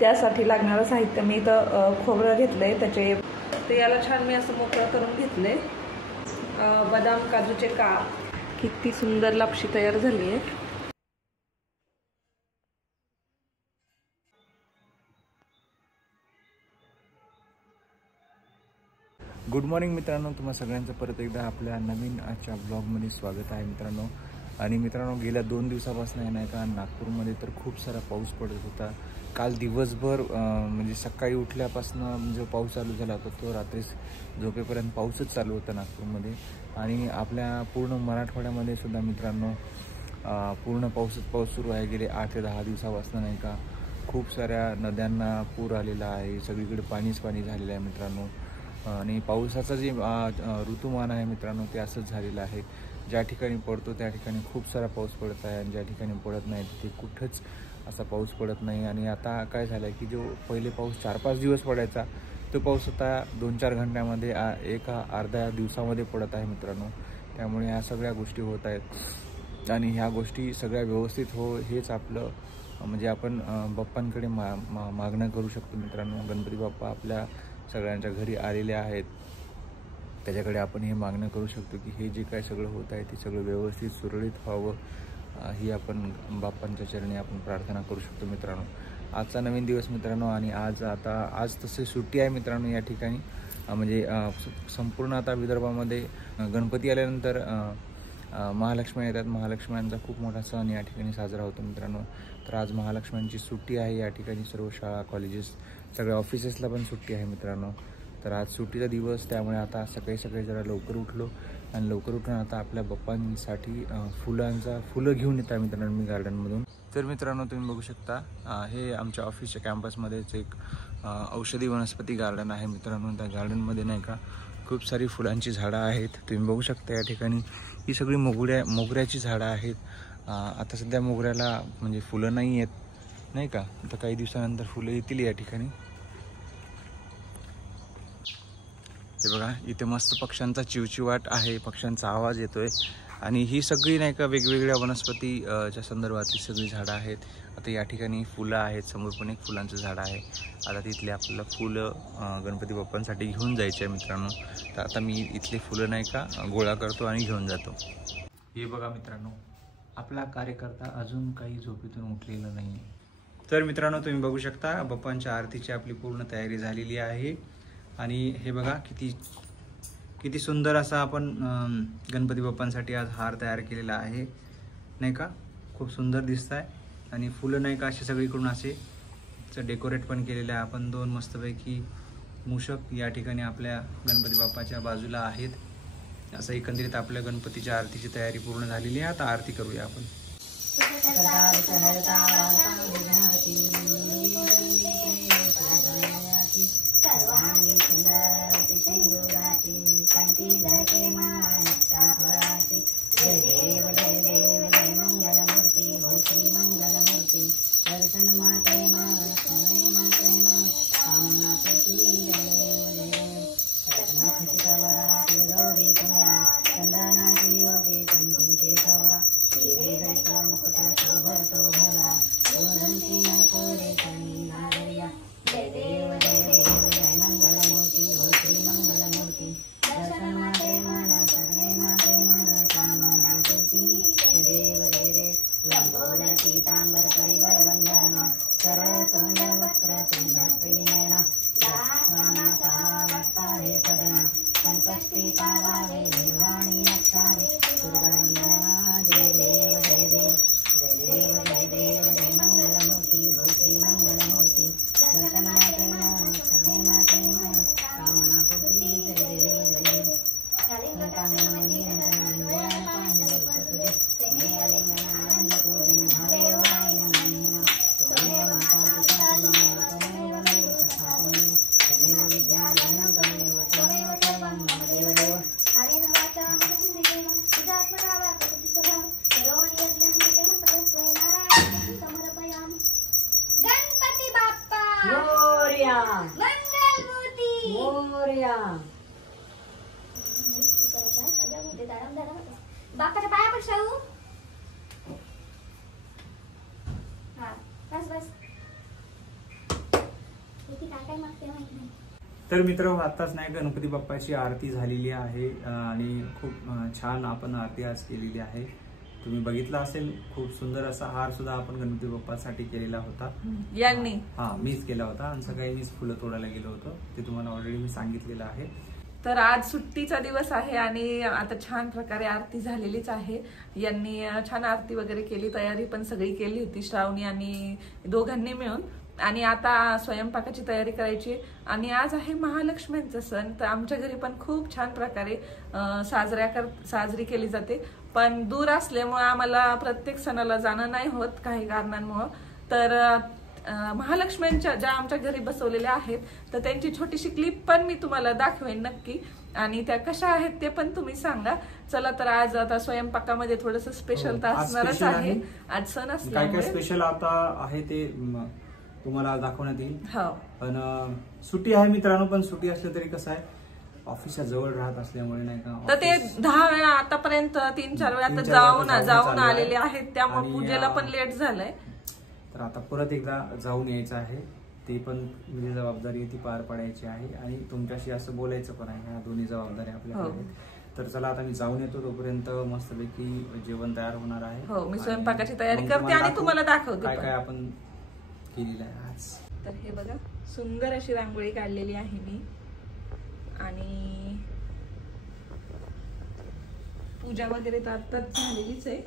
त्यासाठी लागणारं साहित्य मी इथं खोबरं घेतलंय, त्याचे ते याला छान मी असं मोकळं करून घेतले. बदाम काजूचे काप. किती सुंदर लापशी तयार झाली आहे. गुड मॉर्निंग मित्रांनो, तुम्हा सगळ्यांचं परत एकदा आपल्या नवीन आजच्या ब्लॉगमध्ये स्वागत आहे मित्रांनो. आणि मित्रांनो, गेल्या 2 दिवसापासून आहे नाही का नागपूरमध्ये तर खूप सारा पाऊस पडत होता. काल दिवसभर म्हणजे सकाळी उठल्यापासून जो पाऊस चालू झाला होता तो रात्री झोपेपर्यंत पाऊसच चालू होता नागपूरमध्ये. आणि आपल्या पूर्ण मराठवाड्यामध्ये सुद्धा मित्रांनो पूर्ण पाऊस सुरू आहे. गेले 8 ते 10 दिवसापासून नाही का खूप साऱ्या नद्यांना पूर आलेला आहे. सगळीकडे पाणीच पाणी झालेलं आहे मित्रांनो. आणि पावसाचं जे ऋतुमान आहे मित्रांनो ते असंच झालेलं आहे. ज्या ठिकाणी पडतो त्या ठिकाणी खूप सारा पाऊस पडत आहे आणि ज्या ठिकाणी पडत नाही तिथे कुठंच असा पाऊस पडत नाही. आणि आता काय झालं आहे की जो पहिले पाऊस 4-5 दिवस पडायचा तो पाऊस आता 2-4 घंट्यामध्ये एका अर्ध्या दिवसामध्ये पडत आहे मित्रांनो. त्यामुळे ह्या सगळ्या गोष्टी होत आहेत आणि ह्या गोष्टी सगळ्या व्यवस्थित हो हेच आपलं म्हणजे आपण बाप्पांकडे मागणं करू शकतो मित्रांनो. गणपती बाप्पा आपल्या सगळ्यांच्या घरी आलेले आहेत, त्याच्याकडे आपण हे मागणं करू शकतो की हे जे काय सगळं होत आहे ते सगळं व्यवस्थित सुरळीत व्हावं ही आपण बाप्पांच्या चरणी आपण प्रार्थना करू शकतो मित्रांनो. आजचा नवीन दिवस मित्रांनो आणि आज तसे सुट्टी आहे मित्रांनो या ठिकाणी. म्हणजे संपूर्ण आता विदर्भामध्ये गणपती आल्यानंतर महालक्ष्मी येतात. महालक्ष्म्यांचा खूप मोठा सण या ठिकाणी साजरा होतो मित्रांनो. तर आज महालक्ष्म्यांची सुट्टी आहे या ठिकाणी. सर्व शाळा कॉलेजेस सगळ्या ऑफिसेसला पण सुट्टी आहे मित्रांनो. तर आज सुट्टीचा दिवस, त्यामुळे आता सकाळी जरा लवकर उठलो आणि लवकर उठून आता आपल्या बाप्पांसाठी फुलं घेऊन येत आहे मित्रांनो मी गार्डनमधून. तर मित्रांनो तुम्ही बघू शकता हे आमच्या ऑफिसच्या कॅम्पसमध्येच एक औषधी वनस्पती गार्डन आहे मित्रांनो. त्या गार्डनमध्ये नाही का खूप सारी फुलांची झाडं आहेत. तुम्ही बघू शकता या ठिकाणी ही सगळी मोगऱ्याची झाडं आहेत. आता सध्या मोगऱ्याला म्हणजे फुलं नाही आहेत नाही का, आता काही दिवसानंतर फुलं येतील या ठिकाणी. हे बघा इथे मस्त पक्ष्यांचा चिवचिवाट आहे, पक्ष्यांचा आवाज येतोय. आणि ही सगळी नाही का वेगवेगळ्या वनस्पतीच्या संदर्भातली सगळी झाडं आहेत. आता या ठिकाणी फुलं आहेत, समोर पण एक फुलांचं झाड आहे. आता तिथले आपल्याला फुलं गणपती बाप्पांसाठी घेऊन जायचे आहे मित्रांनो. तर आता मी इथले फुलं नाही का गोळा करतो आणि घेऊन जातो. हे बघा मित्रांनो, आपला कार्यकर्ता अजून काही झोपेतून उठलेला नाही. तर मित्रांनो तुम्ही बघू शकता बाप्पांच्या आरतीची आपली पूर्ण तयारी झालेली आहे. आणि हे बघा किती सुंदर असा आपण गणपती बाप्पांसाठी आज हार तयार केलेला आहे नाही का. खूप सुंदर दिसत आहे आणि फुलं नाही का असे सगळीकडून असे डेकोरेट पण केलेलं आहे. आपण 2 मस्तपैकी मूषक या ठिकाणी आपल्या गणपती बाप्पाच्या बाजूला आहेत. असं एकंदरीत आपल्या गणपतीच्या आरतीची तयारी पूर्ण झालेली आहे. आता आरती करूया आपण. सर्वांनी सुंदर सिंदुराची कंठी धरते माणिकच्या फळाची. जय देव जय देव जय मंगलमूर्ती हो श्री मंगलमूर्ती. दर्शन माते सोने माते कामना प्रती जय देव जय देव. रत्नखचित वरातील गौरी कमरा चंदनाची योगी कुंकुमचे गौरा. हिरे जैत मुकुट शोभतो भवरा दोघंती कोरे चरणी नागरिया. जय देव जय देव जय मंगलमूर्ती हो श्री मंगलमूर्ती. दर्शन माते मन सर्वे माते मन कामना पूर्ती. जय देव जय देव. लंबोदर पीतांबर परिवर वंदना सरळ तोंड वक्र तुंड त्रिनयना. दासनाचा वाटता हे पदना संकष्टी पावावे निर्वाणी रक्षावे दुर्गवंदना. जय देव जय देव जय देव जय देव जय मंगलमूर्ती हो श्री मंगलमूर्ती. दर्शन माते मन सर्वे माते मन कामना पूर्ती. जय देव जय देव. कामना मंदिर गोळा पाहिजे तुझे स्नेह लिंगन आनंद पूजन भावे वायन सोने माता पिता तमेव नैव तथा तमेव विद्याधनं तमेव तमेव सर्वं मम देव देव. हरेन वाचा मगति देव सिद्धात्मकावा प्रकृति स्वभाव सर्वं यज्ञं कृतं परस्मै नारायण समर्पयामि. गणपती बाप्पा मोरया. मंगलमूर्ती मोरया. बाप्पाच्या पाया पड शाहू. तर मित्र आताच नाही गणपती बाप्पाची आरती झालेली आहे आणि खूप छान आपण आरती आज केलेली आहे. तुम्ही बघितलं असेल खूप सुंदर असा हार सुद्धा आपण गणपती बाप्पासाठी केलेला होता यांनी. मीच केला होता आणि सकाळी मीच फुलं तोडायला गेलो होतो, ते तुम्हाला ऑलरेडी मी सांगितलेलं आहे. तर आज सुट्टीचा दिवस आहे आणि आता छान प्रकारे आरती झालेलीच आहे. यांनी छान आरती वगैरे केली, तयारी पण सगळी केली होती श्रावणी आणि दोघांनी मिळून. आणि आता स्वयंपाकाची तयारी करायची. आणि आज आहे महालक्ष्मींचा सण, तर आमच्या घरी पण खूप छान प्रकारे साजरी केली जाते. पण दूर असल्यामुळे आम्हाला प्रत्येक सणाला जाणं नाही होत काही कारणांमुळे. तर महालक्ष्म्यांच्या ज्या आमच्या घरी बसवलेल्या आहेत तर त्यांची छोटीशी क्लिप पण मी तुम्हाला दाखवेन नक्की, आणि त्या कशा आहेत ते पण तुम्ही सांगा. चला तर आज आता स्वयंपाकामध्ये थोडस स्पेशल तर असणारच आहे. आज सण असल्यामुळे काय स्पेशल आता आहे ते तुम्हाला दाखवण्यात येईल. पण सुट्टी आहे मित्रांनो, पण सुट्टी असली तरी कसं आहे ऑफिसच्या जवळ राहत असल्यामुळे नाही का, तर ते 10 वेळा आतापर्यंत 3-4 वेळा तर जाऊन आलेले आहेत, त्यामुळे पूजेला पण लेट झालंय. तर आता परत एकदा जाऊन यायचं आहे, ती पण म्हणजे जबाबदारी ती पार पाडायची आहे आणि तुमच्याशी असं बोलायचं पण आहे. ह्या दोन्ही जबाबदारी आपल्याकडे. तर चला आता मी जाऊन येतो, तोपर्यंत मस्तपैकी जेवण तयार होणार आहे. हो, मी स्वयंपाकाची तयारी करते आणि तुम्हाला दाखवते काय काय आपण केलेलं आहे आज. तर हे बघा, सुंदर अशी रांगोळी काढलेली आहे मी. आणि पूजा वगैरे तर आताच झालेलीच आहे.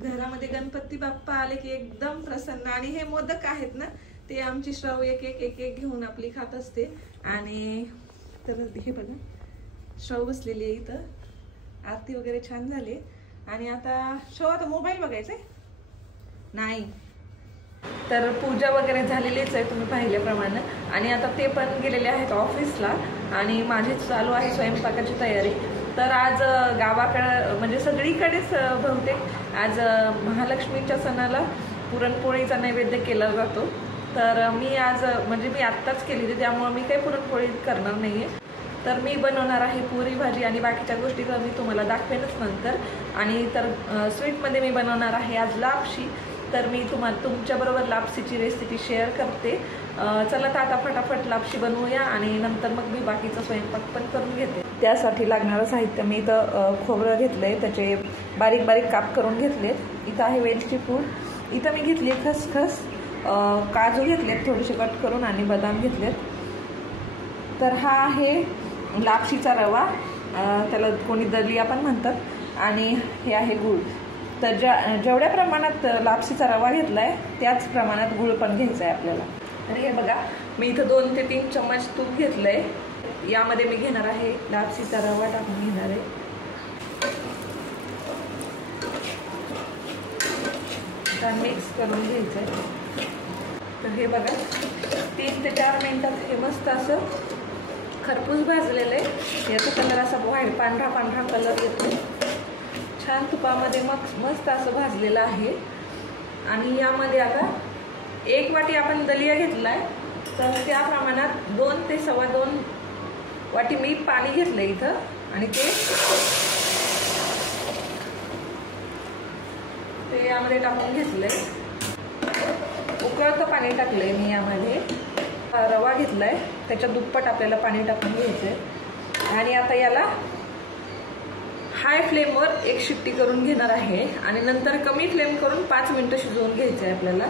घरामध्ये गणपती बाप्पा आले की एकदम प्रसन्न. आणि हे मोदक आहेत ना, ते आमची श्राव एक एक घेऊन आपली खात असते. आणि तर हे बघा, श्राव बसलेली आहे इथं. आरती वगैरे छान झाली. आणि आता श्राव आता मोबाईल बघायचाय नाही. तर पूजा वगैरे झालेलीच आहे तुम्ही पाहिल्याप्रमाणे. आणि आता ते पण गेलेले आहेत ऑफिसला आणि माझी चालू आहे स्वयंपाकाची तयारी. तर आज गावाकडे म्हणजे सगळीकडेच बहुतेक आज महालक्ष्मीच्या सणाला पुरणपोळीचा नैवेद्य केला जातो. तर मी आज म्हणजे मी आत्ताच केली होती, त्यामुळे मी काही पुरणपोळी करणार नाहीये. तर मी बनवणार आहे पुरी भाजी आणि बाकीच्या गोष्टी तर मी तुम्हाला दाखवेनच नंतर. आणि तर स्वीटमध्ये मी बनवणार आहे आज लापशी. तर मी तुमच्याबरोबर लापशीची रेसिपी शेअर करते. चला तर आता फटाफट लापशी बनवूया आणि नंतर मग मी बाकीचा स्वयंपाक पण करून घेते. त्यासाठी लागणारं साहित्य मी इथं खोबरं घेतलंय, त्याचे बारीक बारीक काप करून घेतलेत. इथं आहे वेलची पूड, इथं मी घेतली खसखस, काजू घेतलेत थोडेसे कट करून आणि बदाम घेतलेत. तर हा आहे लापशीचा रवा, त्याला कोणी दलिया पण म्हणतात. आणि हे आहे गूळ. तर जेवढ्या प्रमाणात लापशीचा रवा घेतलाय त्याच प्रमाणात गूळ पण घ्यायचा आहे आपल्याला. आणि हे बघा, मी इथं 2 ते 3 चम्मच तूप घेतलंय. यामध्ये मी घेणार आहे लापशीचा रवा टाकून घेणार आहे. मिक्स करून घ्यायचं आहे. तर हे बघा, 3 ते 4 मिनिटात हे मस्त असं खरपूस भाजलेलं आहे. याचा कलर असा व्हाईट पांढरा कलर येतो. छान तुपामध्ये मग मस्त असं भाजलेलं आहे. आणि यामध्ये आता 1 वाटी आपण दलिया घेतलाय, तर त्या प्रमाणात 2 ते 2.25 वाटी मी पाणी घेतलंय इथं. आणि ते यामध्ये टाकून घेतलंय. उकळतं पाणी टाकलंय मी यामध्ये. रवा घेतलाय, त्याच्या दुप्पट आपल्याला पाणी टाकून घ्यायचंय. आणि आता याला हाय फ्लेमवर 1 शिट्टी करून घेणार आहे आणि नंतर कमी फ्लेम करून 5 मिनिटं शिजवून घ्यायचं आहे आपल्याला.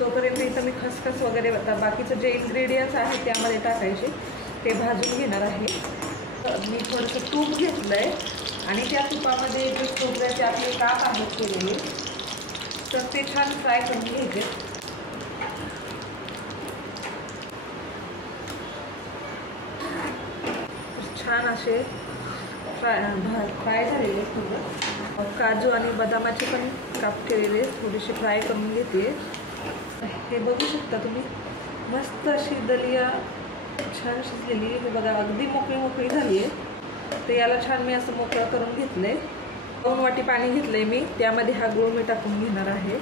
तोपर्यंत इथं मी खसखस वगैरे बाकीचं जे इन्ग्रेडियंट्स आहेत त्यामध्ये टाकायचे, ते भाजून घेणार आहे. मी थोडंसं तूप घेतलंय आणि त्या तुपामध्ये जे खोबऱ्याचे आपले काप आहेत केलेले, तर ते छान फ्राय करून घ्यायचे. छान असे फ्राय झालेले खोबरं. काजू आणि बदामाचे पण काप केलेले थोडेसे फ्राय करून घेते. हे बघू शकता तुम्ही, मस्त अशी दलिया छान शिजलेली. हे बघा, अगदी मोकळी झाली आहे. तर याला छान मी असं मोकळं करून घेतलंय. 2 वाटी पाणी घेतलंय मी, त्यामध्ये हा गूळ मी टाकून घेणार आहे.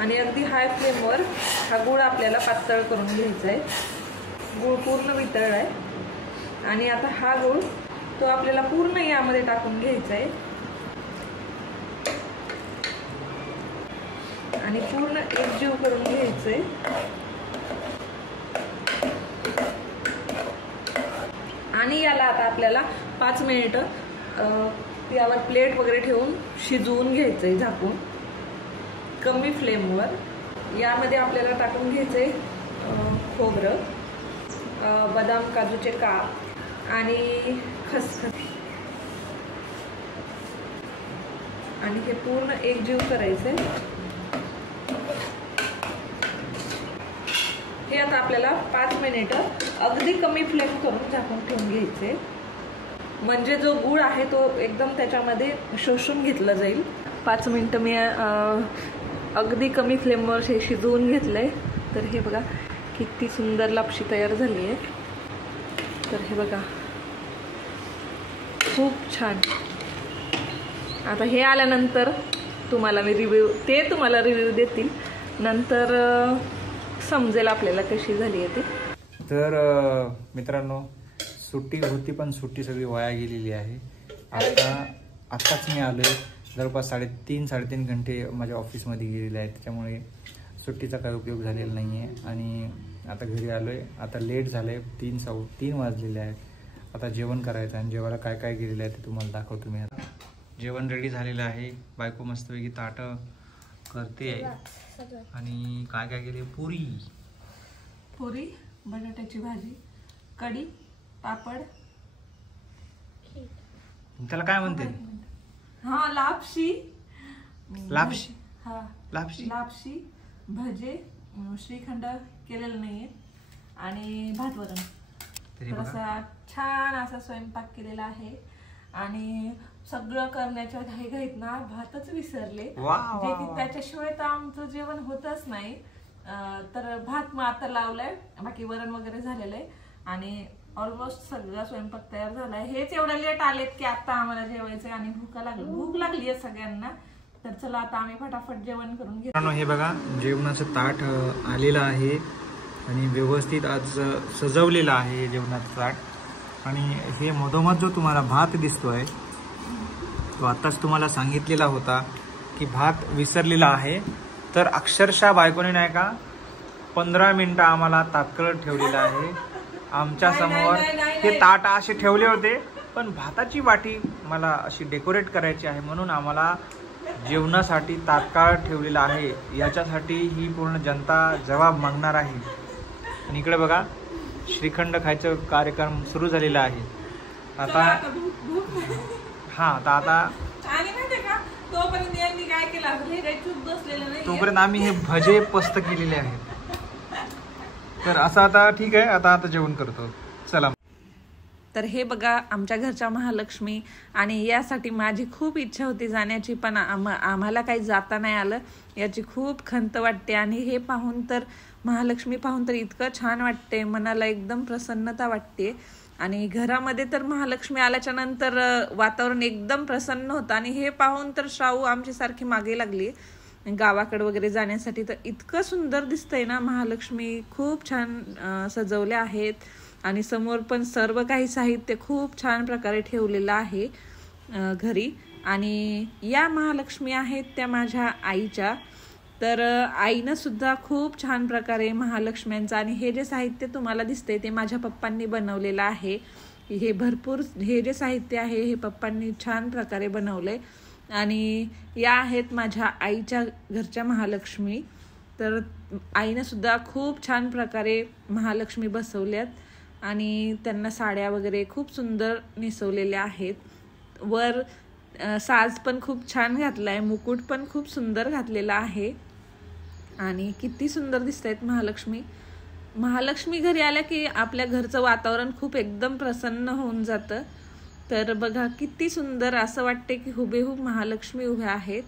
आणि अगदी हाय फ्लेमवर हा गूळ आपल्याला पातळ करून घ्यायचा आहे. गूळ पूर्ण वितळला आहे. आणि आता हा गूळ तो आपल्याला पूर्ण यामध्ये टाकून घ्यायचा आहे. आणि पूर्ण एकजीव करून घ्यायचंय. आणि याला आता आपल्याला 5 मिनिटं यावर प्लेट वगैरे ठेवून शिजवून घ्यायचंय झाकून कमी फ्लेमवर. यामध्ये आपल्याला टाकून घ्यायचंय खोबरं, बदाम काजूचे काप आणि खसखस आणि हे पूर्ण एकजीव करायचंय. हे आता आपल्याला 5 मिनिटं अगदी कमी फ्लेम करून झाकून ठेवून घ्यायचे, म्हणजे जो गूळ आहे तो एकदम त्याच्यामध्ये शोषून घेतला जाईल. 5 मिनिटं मी अगदी कमी फ्लेमवर हे शिजवून घेतलंय. तर हे बघा किती सुंदर लापशी तयार झाली आहे. तर हे बघा खूप छान. आता हे आल्यानंतर तुम्हाला मी तुम्हाला रिव्ह्यू देतील, नंतर समजेल आपल्याला कशी झाली आहे ते. तर मित्रांनो सुट्टी होती पण सुट्टी सगळी वाया गेलेली आहे. आत्ताच मी आलोय. जवळपास 3-3.5 घंटे माझ्या ऑफिसमध्ये गेलेले आहेत, त्याच्यामुळे सुट्टीचा काही उपयोग झालेला नाही आहे. आणि आता घरी आलोय. आता लेट झालंय, 3 वाजलेले आहेत. आता जेवण करायचं आणि जेवायला काय काय गेलेलं आहे ते तुम्हाला दाखवतो मी. आता जेवण रेडी झालेलं आहे. बायको मस्तपैकी ताटं करते आहे. आणि काय काय गेले, पुरी, बटाट्याची भाजी, कढी, पापड, त्याला काय म्हणते, हा लापशी, हा लापशी, भजे, श्रीखंड केलेलं नाहीये आणि भात वरण. तर असा छान असा स्वयंपाक केलेला आहे. आणि सगळं करण्याच्या घाईघाईत ना भातच विसरले, जे की त्याच्याशिवाय तर आमचं जेवण होतच नाही. तर भात मग आता लावलाय, बाकी वरण वगैरे झालेलं आहे आणि ऑलमोस्ट सगळा स्वयंपाक तयार झालाय. हेच एवढं लेट आलेत की आता आम्हाला जेवायचंय आणि भूक लागली आहे सगळ्यांना. तर चला आता आम्ही फटाफट जेवण करून घेतो. हे बघा जेवणाचं ताट आलेलं आहे आणि व्यवस्थित आज सजवलेलं आहे हे जेवणाचं ताट. आणि हे मधोमध जो तुम्हाला भात दिसतोय तो आताच तुम्हाला सांगितलेला होता की भात विसरलेला आहे. तर अक्षरशः बायकोने नाही का 15 मिनिटं आम्हाला तात्काळ ठेवलेलं आहे. आमच्या समोर हे ताट असे ठेवले होते, पण भाताची वाटी मला अशी डेकोरेट करायची आहे म्हणून आम्हाला जेवणासाठी तात्काळ ठेवलेला आहे. याच्यासाठी ही पूर्ण जनता जबाब मागणार आहे. आणि इकडे बघा श्रीखंड खायचं कार्यक्रम सुरू झालेला आहे आता. आणि माहितीये का तोपर्यंत यांनी काय केलं, हे काही चूप बसलेलं नाही, तोपर्यंत आम्ही हे भजे पस्त केलेले आहेत. तर असं आता ठीक आहे, आता जेवण करतो. चला. तर हे बघा आमच्या घरच्या महालक्ष्मी, आणि यासाठी माझी खूप इच्छा होती जाण्याची, पण आम्हाला काही जाता नाही आलं. याची खूप खंत वाटते. आणि हे पाहून तर महालक्ष्मी पाहून तर इतकं छान वाटते, मनाला एकदम प्रसन्नता वाटते. आणि घरामध्ये तर महालक्ष्मी आल्याच्या नंतर वातावरण एकदम प्रसन्न होतं. आणि हे पाहून तर श्रावू आमची सारखी मागे लागली गावाकडे वगैरे जाण्यासाठी. तर इतकं सुंदर दिसतंय ना, महालक्ष्मी खूप छान सजवल्या आहेत. आणि समोर पण सर्व काही साहित्य खूप छान प्रकारे ठेवलेलं आहे घरी. आणि या महालक्ष्मी आहेत त्या माझ्या आईच्या. तर आईनं सुद्धा खूप छान प्रकारे महालक्ष्म्यांचं, आणि हे जे साहित्य तुम्हाला दिसतंय ते माझ्या पप्पांनी बनवलेलं आहे. हे जे साहित्य आहे हे पप्पांनी छान प्रकारे बनवलंय. आणि या आहेत माझ्या आईच्या घरच्या महालक्ष्मी. तर आईनं सुद्धा खूप छान प्रकारे महालक्ष्मी बसवल्यात आणि त्यांना साड्या वगैरे खूप सुंदर नेसवलेल्या आहेत. वर साज पण खूप छान घातलाय, मुकुट पण खूप सुंदर घातलेला आहे. आणि किती सुंदर दिसतायत महालक्ष्मी. महालक्ष्मी घरी आल्या की आपल्या घरचं वातावरण खूप एकदम प्रसन्न होऊन जातं. तर बघा किती सुंदर, असं वाटते की हुबेहूब महालक्ष्मी उभ्या आहेत.